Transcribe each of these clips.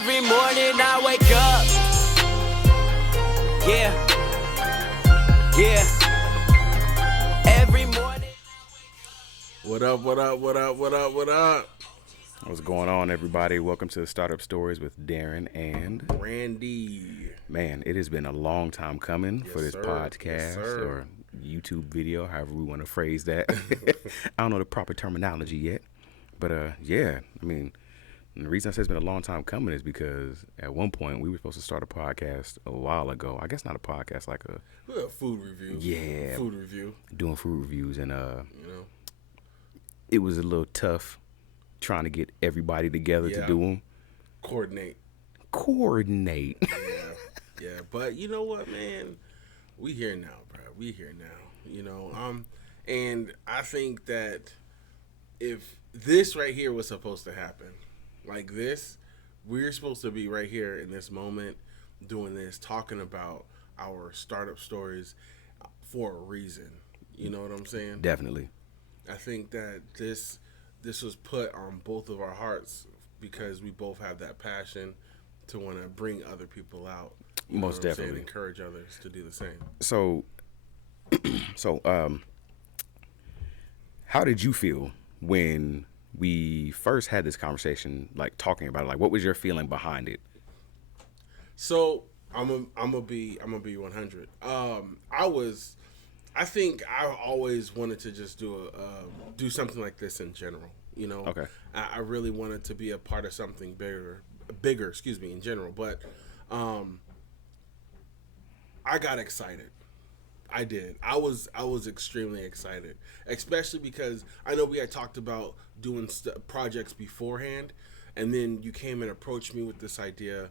Every morning I wake up. Yeah. Every morning. What up? What's going on, everybody? Welcome to Startup Stories with Darren and Randy. Man, it has been a long time coming for this sir. podcast Yes, sir. or YouTube video, however we want to phrase that. I don't know the proper terminology yet, but yeah, I mean, the reason I say it's been a long time coming is because at one point we were supposed to start a podcast a while ago. I guess not a podcast, like a Food review. Yeah. Food review. doing food reviews, and You know. it was a little tough trying to get everybody together to do them. Coordinate. Yeah. But you know what, man? We here now, bro. We here now. You know. And I think that if this right here was supposed to happen, like this, we're supposed to be right here in this moment, doing this, talking about our startup stories for a reason. You know what I'm saying? Definitely. I think that this was put on both of our hearts because we both have that passion to want to bring other people out. You know Most what I'm saying? definitely. Encourage others to do the same. So, how did you feel when we first had this conversation, like talking about it? Like, what was your feeling behind it? So I'm gonna be 100. I think I always wanted to just do something like this in general. You know, Okay. I really wanted to be a part of something bigger, in general. But I got excited. I did. I was extremely excited, especially because I know we had talked about doing projects beforehand, and then you came and approached me with this idea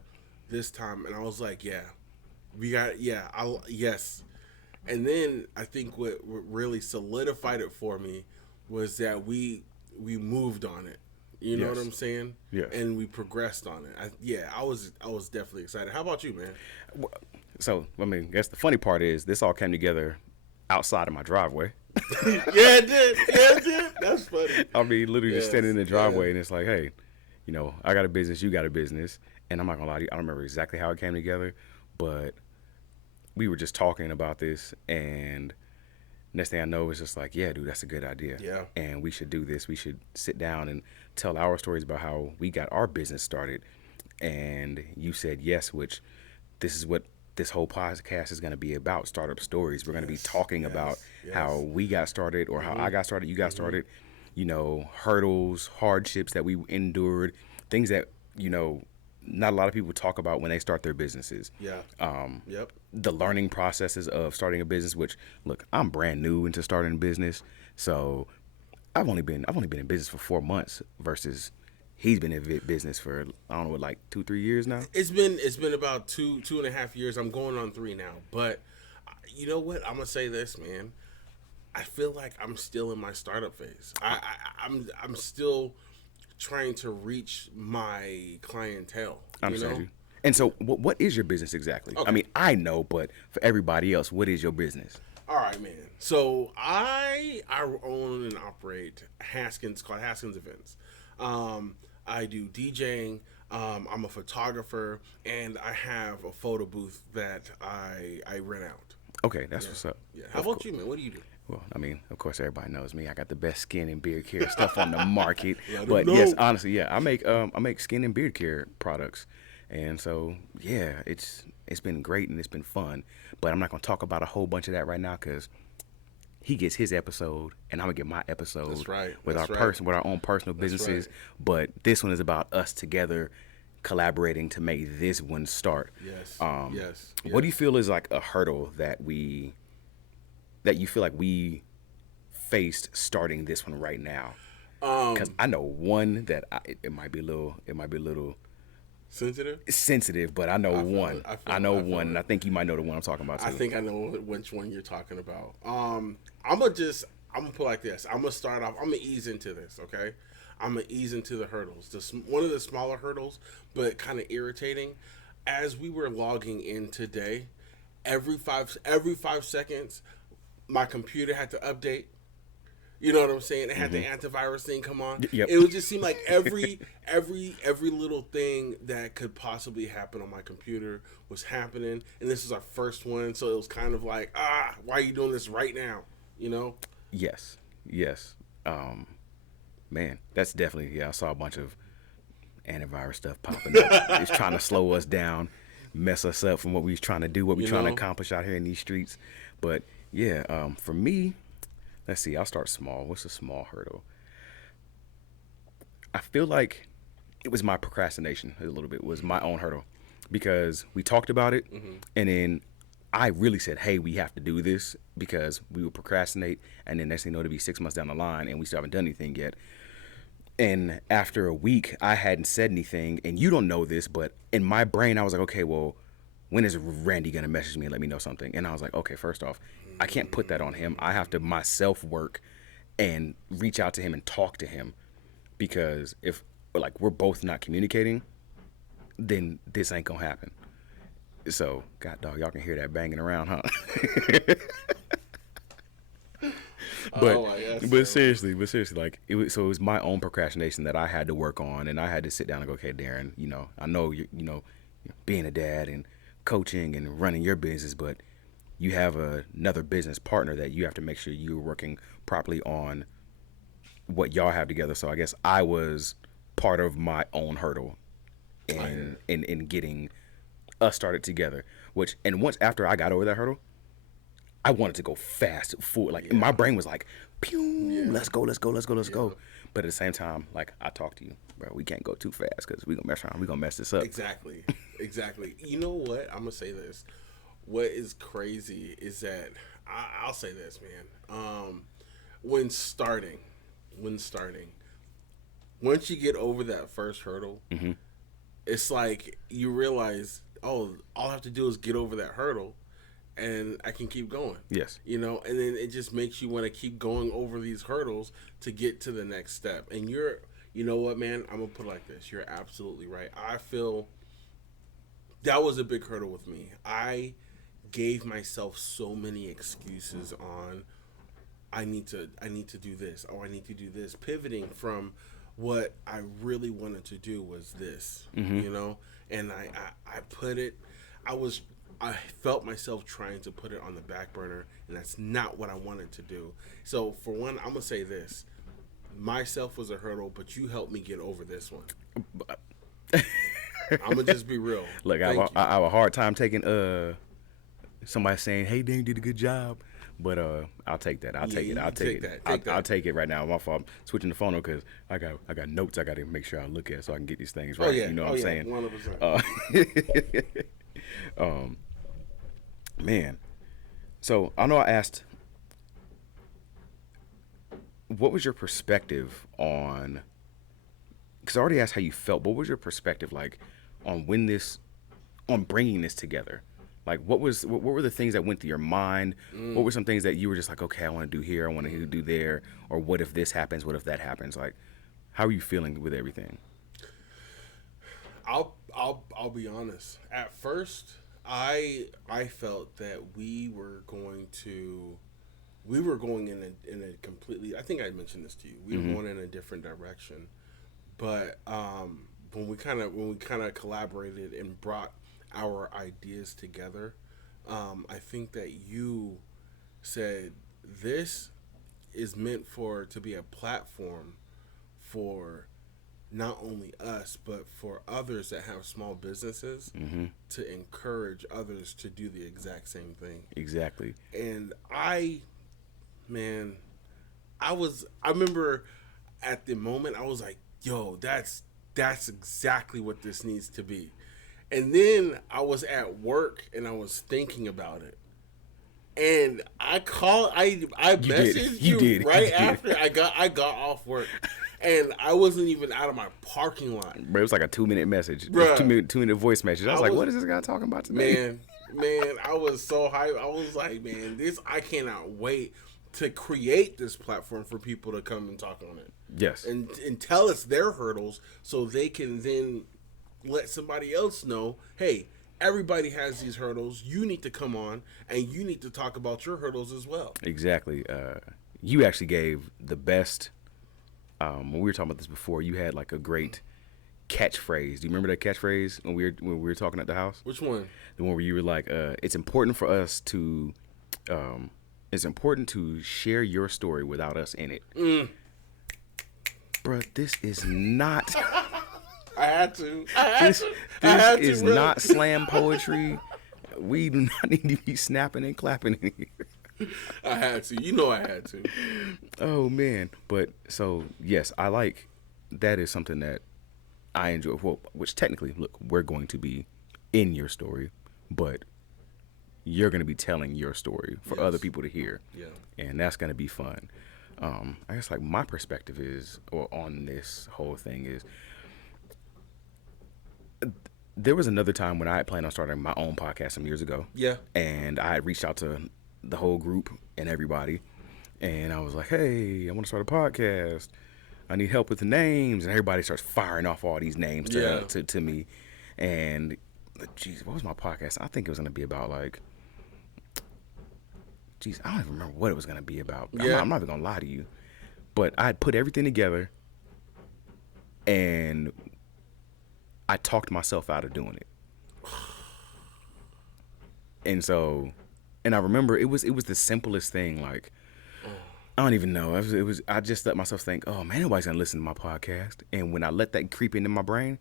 this time, and I was like, yes. And then I think what really solidified it for me was that we moved on it. You know Yes. what I'm saying? Yes. And we progressed on it. I was definitely excited. How about you, man? So, I mean, I guess the funny part is this all came together outside of my driveway. Yeah, it did. That's funny. I mean, literally just Yes, standing in the driveway, yeah. and it's like, hey, you know, I got a business, you got a business, and I'm not gonna lie to you, I don't remember exactly how it came together, but we were just talking about this, and next thing I know, it's just like, yeah, dude, that's a good idea. Yeah. And we should do this. We should sit down and tell our stories about how we got our business started. And you said yes, which this is what this whole podcast is going to be about, startup stories. We're going to be talking about how we got started, or how I got started, you got started, you know, hurdles, hardships that we endured, things that, you know, not a lot of people talk about when they start their businesses. Yeah. Yep. The learning processes of starting a business, which, look, I'm brand new into starting a business, so I've only been in business for 4 months versus he's been in business for, I don't know, like 2-3 years now. It's been about two and a half years. I'm going on 3 now. But you know what? I'm gonna say this, man. I feel like I'm still in my startup phase. I'm still trying to reach my clientele. I understand you. And so, what is your business exactly? Okay. I mean, I know, but for everybody else, what is your business? All right, man. So I own and operate Haskins, called Haskins Events. I do DJing. I'm a photographer, and I have a photo booth that I rent out. Okay, that's what's up. Yeah. How about you, man? What do you do? Well, I mean, of course, everybody knows me. I got the best skin and beard care stuff on the market. Let 'em But know. yes, honestly, yeah, I make skin and beard care products, and so yeah, it's been great and it's been fun. But I'm not gonna talk about a whole bunch of that right now because he gets his episode and I'm gonna get my episode. That's right. With That's our right. with our own personal That's businesses. right. But this one is about us together collaborating to make this one start. Yes. Yes. What do you feel is like a hurdle that you feel like we faced starting this one right now? Because I know one that it might be a little sensitive? but I know one. I know feel one, it. and I think you might know the one I'm talking about too. I think I know which one you're talking about. I'm gonna put it like this. I'm gonna start off. I'm gonna ease into this. Okay. I'm gonna ease into the hurdles. One of the smaller hurdles, but kind of irritating. As we were logging in today, every five seconds, my computer had to update. You know what I'm saying? It had the antivirus thing come on. Yep. It would just seem like every little thing that could possibly happen on my computer was happening, and this is our first one, so it was kind of like, why are you doing this right now? You know? Yes. Man, that's definitely, I saw a bunch of antivirus stuff popping up. It's trying to slow us down, mess us up from what we was trying to do, what we trying to accomplish out here in these streets. But yeah, for me, let's see, I'll start small. What's a small hurdle? I feel like it was my procrastination a little bit, was my own hurdle, because we talked about it, and then I really said, hey, we have to do this, because we would procrastinate, and then next thing you know, it'll be 6 months down the line, and we still haven't done anything yet. And after a week, I hadn't said anything, and you don't know this, but in my brain, I was like, okay, well, when is Randy going to message me and let me know something? And I was like, okay, first off, I can't put that on him. I have to myself work and reach out to him and talk to him, because if, like, we're both not communicating, then this ain't going to happen. So, God, dog, y'all can hear that banging around, huh? But seriously, like, it was my own procrastination that I had to work on, and I had to sit down and go, okay, Darren, I know you're being a dad and coaching and running your business, but you have another business partner that you have to make sure you're working properly on what y'all have together. So I guess I was part of my own hurdle in getting us started together. Once after I got over that hurdle, I wanted to go fast forward. Like, my brain was like, pew, let's go. But at the same time, like, I talked to you, bro, we can't go too fast, because we're going to mess around. We're going to mess this up. Exactly. You know what? I'm going to say this. What is crazy is that, I'll say this, man. When starting, once you get over that first hurdle, it's like you realize, all I have to do is get over that hurdle, and I can keep going. Yes. And then it just makes you want to keep going over these hurdles to get to the next step. And you know what, man? I'm going to put it like this. You're absolutely right. I feel that was a big hurdle with me. I gave myself so many excuses on, I need to do this, or I need to do this, pivoting from what I really wanted to do was this, and I felt myself trying to put it on the back burner, and that's not what I wanted to do. So for one, I'm gonna say this: myself was a hurdle, but you helped me get over this one. I'm gonna just be real. Look, I have a hard time taking somebody saying, "Hey, Dan, you did a good job," but I'll take that. I'll take it. I'll take it right now. My fault. I'm switching the phone because I got notes I got to make sure I look at so I can get these things right. You know what I'm saying? 100%. Man, so I know I asked, what was your perspective on? Because I already asked how you felt, but what was your perspective like on on bringing this together? Like, what were the things that went through your mind? What were some things that you were just like, okay, I want to do here, I want to do there, or what if this happens? What if that happens? Like, how are you feeling with everything? I'll be honest. At first, I felt that we were going in a completely. I think I mentioned this to you. We were going in a different direction, but when we kind of collaborated and brought our ideas together, I think that you said this is meant to be a platform for not only us but for others that have small businesses, to encourage others to do the exact same thing. Exactly. And I remember at the moment I was like, yo, that's exactly what this needs to be. And then I was at work and I was thinking about it. And I messaged you right after I got off work. And I wasn't even out of my parking lot. Bro, it was like a 2-minute message. Bruh, 2 minute voice message. I was like, what is this guy talking about today? Man, I was so hyped. I was like, man, I cannot wait to create this platform for people to come and talk on it. Yes. And tell us their hurdles so they can then let somebody else know, hey, everybody has these hurdles. You need to come on and you need to talk about your hurdles as well. Exactly. you actually gave the best. When we were talking about this before, you had like a great catchphrase. Do you remember that catchphrase when we were talking at the house? Which one? The one where you were like, "It's important for us to, it's important to share your story without us in it." Bruh, this is not. I had to. I had This, to. this I had is to, bro. not slam poetry. We do not need to be snapping and clapping in here. I had to. You know I had to. Oh man, but so yes, I like that is something that I enjoy. Well, which technically, look, we're going to be in your story, but you're going to be telling your story for Yes. other people to hear, Yeah. and that's going to be fun. I guess like my perspective is, or on this whole thing is, there was another time when I had planned on starting my own podcast some years ago. Yeah. And I had reached out to the whole group and everybody, and I was like, "Hey, I want to start a podcast. I need help with the names." And everybody starts firing off all these names Yeah. to me. And geez, what was my podcast? I think it was gonna be about like, geez, I don't even remember what it was gonna be about. Yeah. I'm not even gonna lie to you, but I had put everything together, and I talked myself out of doing it. And so, and I remember it was the simplest thing. Like, I don't even know. It was I just let myself think, oh man, nobody's gonna listen to my podcast. And when I let that creep into my brain,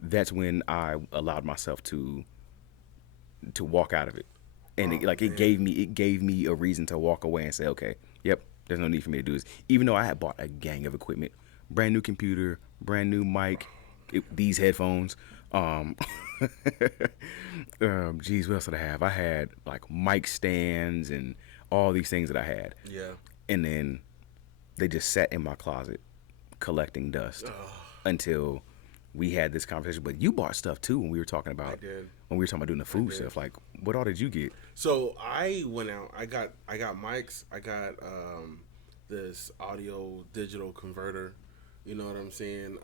that's when I allowed myself to walk out of it. And it gave me a reason to walk away and say, okay, yep, there's no need for me to do this. Even though I had bought a gang of equipment, brand new computer, brand new mic, these headphones. Geez, what else did I have? I had like mic stands and all these things that I had. Yeah. And then they just sat in my closet collecting dust until we had this conversation. But you bought stuff too when we were talking about did. when we were talking about doing the food stuff. Like, what all did you get? So I went out. I got mics. I got this audio digital converter. You know what I'm saying?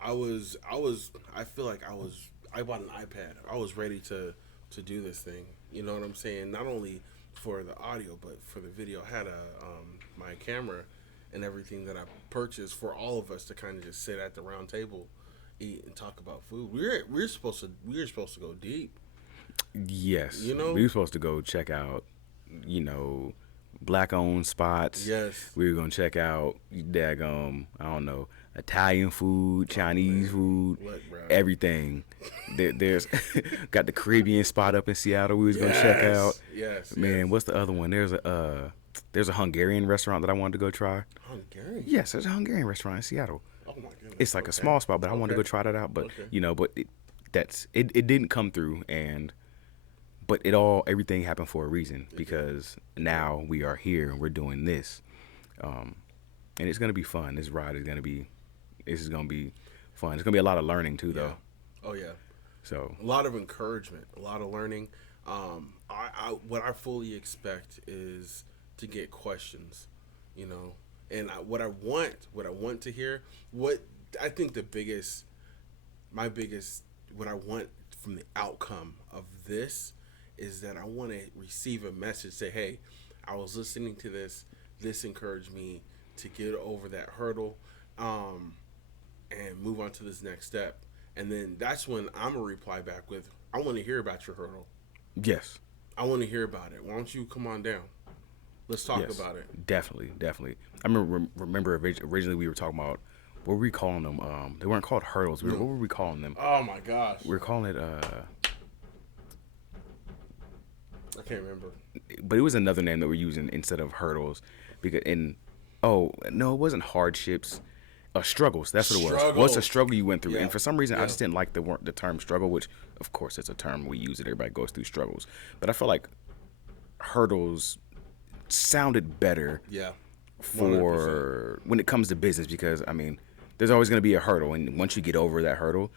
I feel like I bought an iPad. I was ready to do this thing. You know what I'm saying? Not only for the audio, but for the video. I had my camera and everything that I purchased for all of us to kind of just sit at the round table, eat and talk about food. We were supposed to go deep. Yes. You know? We were supposed to go check out, black-owned spots. Yes. We were going to check out, daggum, I don't know, Italian food, Chinese food, Look, bro. everything. There's got the Caribbean spot up in Seattle we was going to check out. Yes. Man, yes. what's the other one? There's a Hungarian restaurant that I wanted to go try. Hungarian? Yes, there's a Hungarian restaurant in Seattle. Oh my goodness. It's like a Okay. small spot, but I wanted to go Okay. try that out. But Okay. but it didn't come through, but everything happened for a reason, because now we are here and we're doing this, and it's gonna be fun. This ride is gonna be fun. It's gonna be a lot of learning too, though. Oh yeah. So A lot of encouragement, a lot of learning. What I fully expect is to get questions, and what I want to hear. What I think what I want from the outcome of this is that I want to receive a message. Say, hey, I was listening to this. This encouraged me to get over that hurdle, and move on to this next step. And then that's when I'm gonna reply back with, I want to hear about your hurdle. yes, I want to hear about it. Why don't you come on down? Let's talk yes, about it. Definitely. I remember originally we were talking about, what were we calling them? They weren't called hurdles. What were we calling them? Oh my gosh. We were calling it I can't remember. but it was another name that we're using instead of hurdles, because it wasn't hardships, struggles. That's what it was. What's a Struggles. struggle you went through? Yeah. And for some reason, I Yeah. just didn't like the term struggle, which of course it's a term we use it. Everybody goes through struggles, but I feel like hurdles sounded better Yeah. for when it comes to business, because there's always going to be a hurdle, and once you get over that hurdle,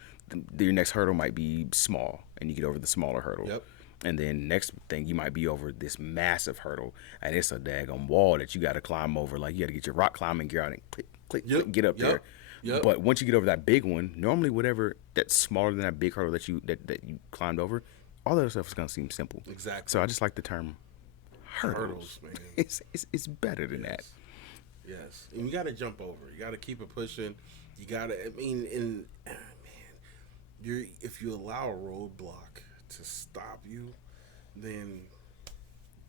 your next hurdle might be small, and you get over the smaller hurdle. Yep. And then next thing, you might be over this massive hurdle, and it's a daggone wall that you got to climb over. Like, you got to get your rock climbing gear out and click, click, Yep, click, get up yep, there. yep. But once you get over that big one, normally whatever that's smaller than that big hurdle that you climbed over, all that other stuff is going to seem simple. Exactly. So I just like the term hurdles. man. It's better than that. Yes, and you got to jump over. You got to keep it pushing. You got to. I mean, and man, if you allow a roadblock to stop you, then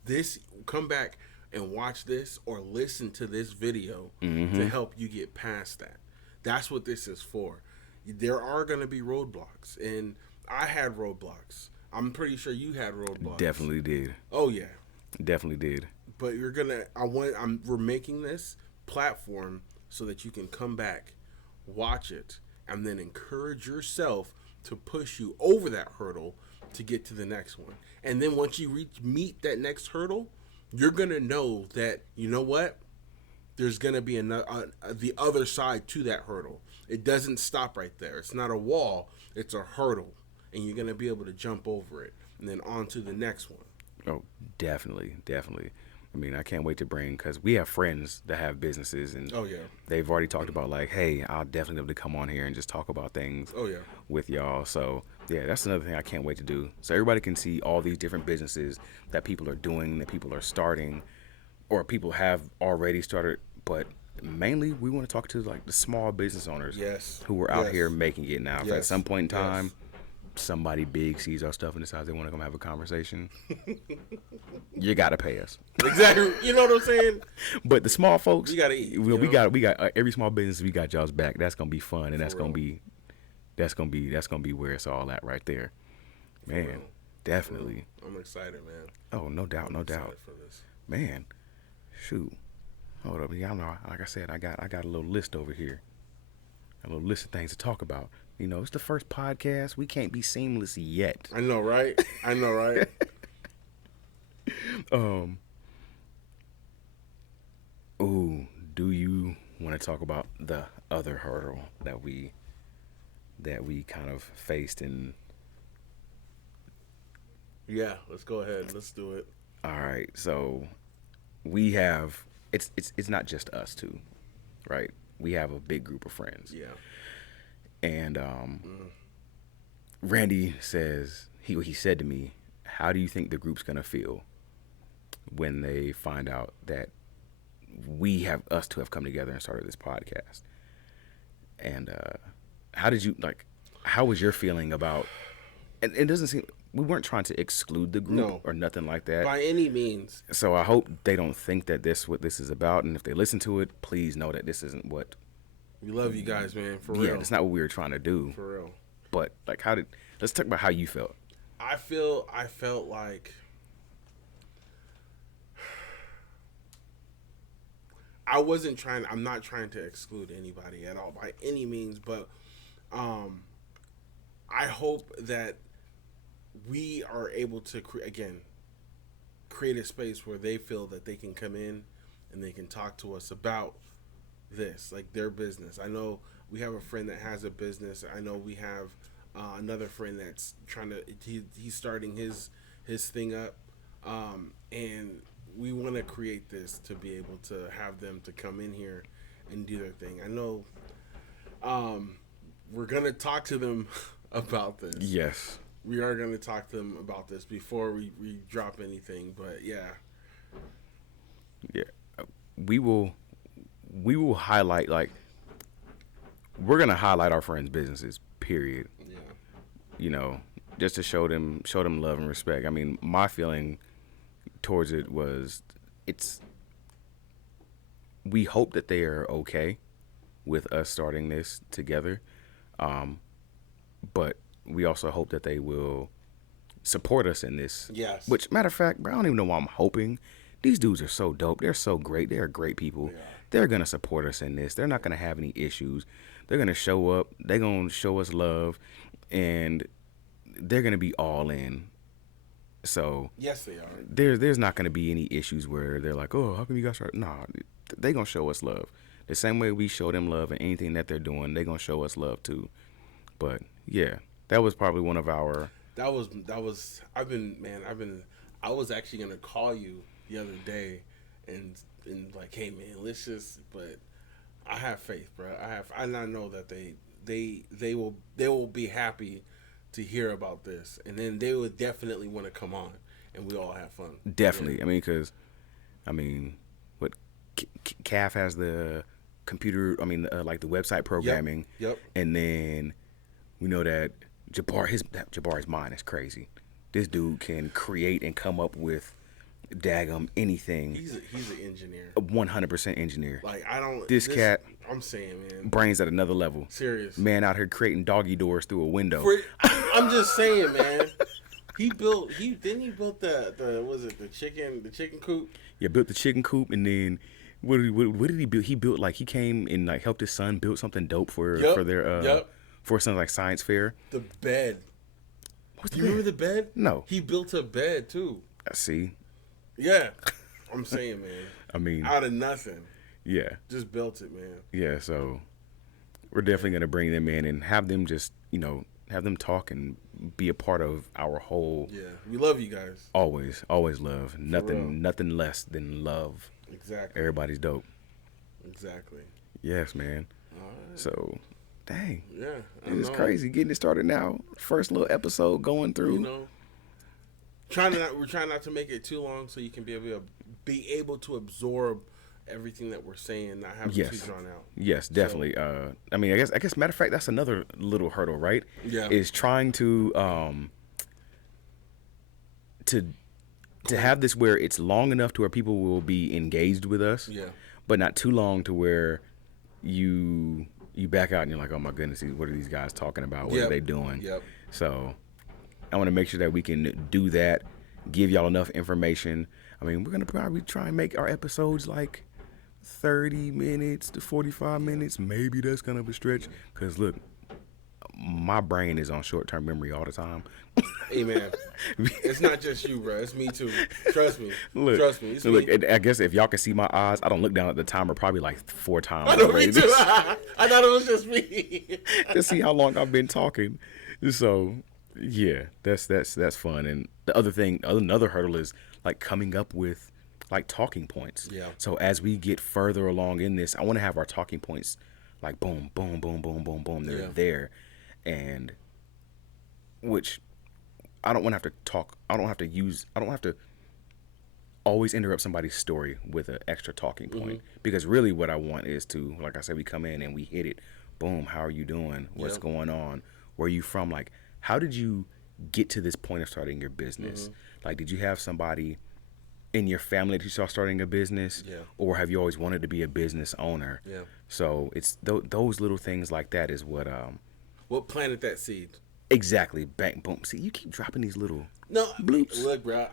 this come back and watch this or listen to this video to help you get past that. That's what this is for. There are going to be roadblocks, and I had roadblocks. I'm pretty sure you had roadblocks. Definitely did. Oh yeah. Definitely did. But we're making this platform so that you can come back, watch it, and then encourage yourself to push you over that hurdle to get to the next one. And then once you meet that next hurdle, you're gonna know that, you know what, there's gonna be the other side to that hurdle. It doesn't stop right there. It's not a wall, it's a hurdle, and you're gonna be able to jump over it and then on to the next one. Oh, definitely. I mean, I can't wait to bring, because we have friends that have businesses, and Oh yeah. they've already talked about, like, hey, I'll definitely be able to come on here and just talk about things Oh yeah. with y'all. So yeah, that's another thing I can't wait to do. So everybody can see all these different businesses that people are doing, that people are starting, or people have already started. But mainly, we want to talk to like the small business owners, Yes. who are out Yes. here making it now. If at Yes. some point in Yes. time, somebody big sees our stuff and decides they want to come have a conversation, you gotta pay us. Exactly. You know what I'm saying? But the small folks, We gotta eat, you We know? got every small business. We got y'all's back. That's gonna be fun, and that's real. gonna be where it's all at right there, man. real. Definitely. I'm excited, man. Oh, no doubt, no doubt, Excited for this. man. Shoot, hold up, y'all know. Like I said, I got a little list over here, a little list of things to talk about. You know, it's the first podcast. We can't be seamless yet. I know, right? I know, right? Ooh, do you want to talk about the other hurdle that we kind of faced? And Yeah, let's go ahead. Let's do it. all right, so we have it's not just us two, right? We have a big group of friends. Yeah. And Randy says he said to me, "How do you think the group's gonna feel when they find out that we have us two have come together and started this podcast?" And how did you like? How was your feeling about? And it doesn't seem we weren't trying to exclude the group No. or nothing like that. By any means. So I hope they don't think that what this is about. And if they listen to it, please know that this isn't what. We love you guys, man. For Yeah, real. that's not what we were trying to do. For real. But like, let's talk about how you felt. I felt like I'm not trying to exclude anybody at all by any means, but I hope that we are able to create a space where they feel that they can come in and they can talk to us about this, like their business. I know we have a friend that has a business. I know we have another friend that's he's starting his thing up, and we want to create this to be able to have them to come in here and do their thing. I know we're gonna talk to them about this. Yes. We are gonna talk to them about this before we drop anything. But yeah, We will highlight, like, we're gonna highlight our friends' businesses, period. yeah, You know, just to show them love and respect. I mean, my feeling towards it was we hope that they are okay with us starting this together, but we also hope that they will support us in this. Yes. Which, matter of fact, bro, I don't even know why I'm hoping. These dudes are so dope. They're so great. They're great people. Yeah. They're going to support us in this. They're not going to have any issues. They're going to show up. They're going to show us love. And they're going to be all in. So yes, they are. there's not going to be any issues where they're like, oh, how come you guys start? Nah, they're going to show us love. The same way we show them love and anything that they're doing, they're going to show us love too. But, yeah, that was probably one of our... That was. I was actually gonna call you the other day, and like, hey man, let's just. But I have faith, bro. I know that they will be happy to hear about this, and then they will definitely want to come on. and we all have fun. Definitely. Yeah. I mean, because, what CAF has the computer, like the website programming. Yep. And then we know that Jabari's mind is crazy. This dude can create and come up with daggum anything. He's an engineer. 100% engineer. Like, I don't. This cat. I'm saying, man. Brains at another level. Serious. Man out here creating doggy doors through a window. I'm just saying, man. He built the chicken coop. Yeah, built the chicken coop, and then what did he build? He built, like, he came and like helped his son build something dope for their for his son's like science fair. The bed. What's the You bed? remember the bed? No. He built a bed too. I see. Yeah. I'm saying, man. I mean, Out of nothing. yeah. Just built it, man. Yeah, so we're definitely going to bring them in and have them just, have them talk and be a part of our whole. Yeah. We love you guys. Always love. Nothing less than love. Exactly. Everybody's dope. Exactly. Yes, man. All right. So, dang. Yeah. It's know. crazy getting it started now. First little episode going through. You know, we're trying not to make it too long so you can be able to absorb everything that we're saying, not have it too drawn out. Yes, definitely. So, I guess matter of fact, that's another little hurdle, right? Yeah. Is trying to have this where it's long enough to where people will be engaged with us. Yeah. But not too long to where you back out and you're like, oh my goodness, what are these guys talking about? What are they doing? Yep. So I want to make sure that we can do that, give y'all enough information. I mean, we're going to probably try and make our episodes like 30 minutes to 45 minutes. Maybe that's kind of a stretch. Because, look, my brain is on short-term memory all the time. Hey, man. It's not just you, bro. It's me, too. Trust me. Trust me. It's Look, me. I guess if y'all can see my eyes, I don't look down at the timer probably like 4 times. I know, me already. too. I thought it was just me. To see how long I've been talking. So, yeah, that's fun. And the another hurdle is like coming up with like talking points. Yeah. So as we get further along in this, I want to have our talking points like boom, boom, boom, boom, boom, boom. They're there, and which I don't want to have to talk. I don't have to always interrupt somebody's story with an extra talking point, because really what I want is to, like I said, we come in and we hit it. Boom. How are you doing? What's going on? Where are you from? Like, how did you get to this point of starting your business? Like, did you have somebody in your family that you saw starting a business? Yeah. Or have you always wanted to be a business owner? Yeah. So it's those little things like that is what planted that seed? Exactly. Bang, boom. See, you keep dropping these little bloops. Look, bro.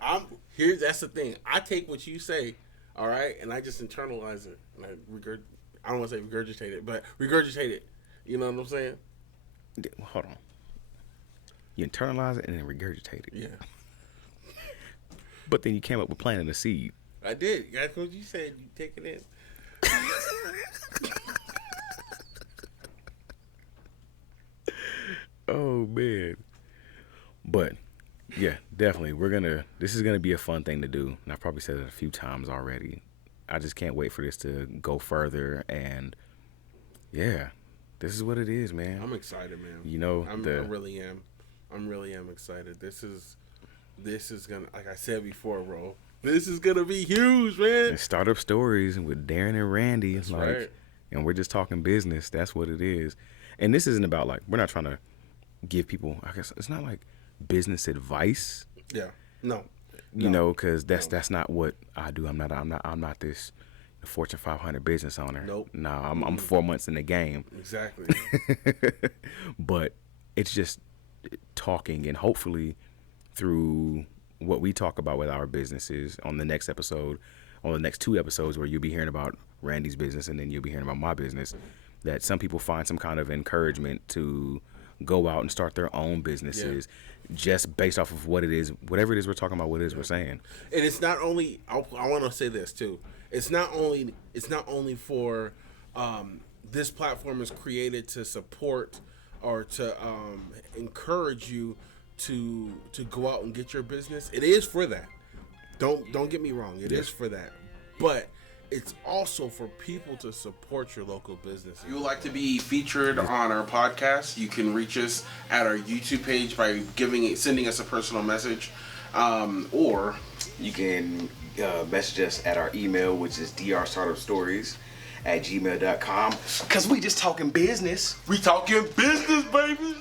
That's the thing. I take what you say, all right, and I just internalize it. And I don't want to say regurgitate it, but regurgitate it. You know what I'm saying? Hold on. You internalize it and then regurgitate it. Yeah. But then you came up with planting a seed. I did. That's what you said. You take it in. Oh, man. But, yeah, definitely. This is going to be a fun thing to do. And I've probably said it a few times already. I just can't wait for this to go further. And, yeah, this is what it is, man. I'm excited, man. You know, I really am. I really am excited. This is gonna, like I said before, bro. This is gonna be huge, man. And Startup Stories with Darren and Randy. That's like, right. And we're just talking business. That's what it is. And this isn't about like, we're not trying to give people, I guess it's not like business advice. Yeah. No. You know, because that's not what I do. I'm not this Fortune 500 business owner. Nope. No, I'm 4 months in the game. Exactly. But it's just talking, and hopefully through what we talk about with our businesses on the next episode, on the next 2 episodes, where you'll be hearing about Randy's business and then you'll be hearing about my business, that some people find some kind of encouragement to go out and start their own businesses just based off of what it is, whatever it is we're talking about, what it is we're saying. And it's not only, I want to say this too. It's not only for, this platform is created to support or to encourage you to go out and get your business. It is for that. Don't get me wrong. It is for that. But it's also for people to support your local business. If you would like to be featured on our podcast, you can reach us at our YouTube page by sending us a personal message. Or you can message us at our email, which is drstartupstories@gmail.com. Because we just talking business. We talking business, baby.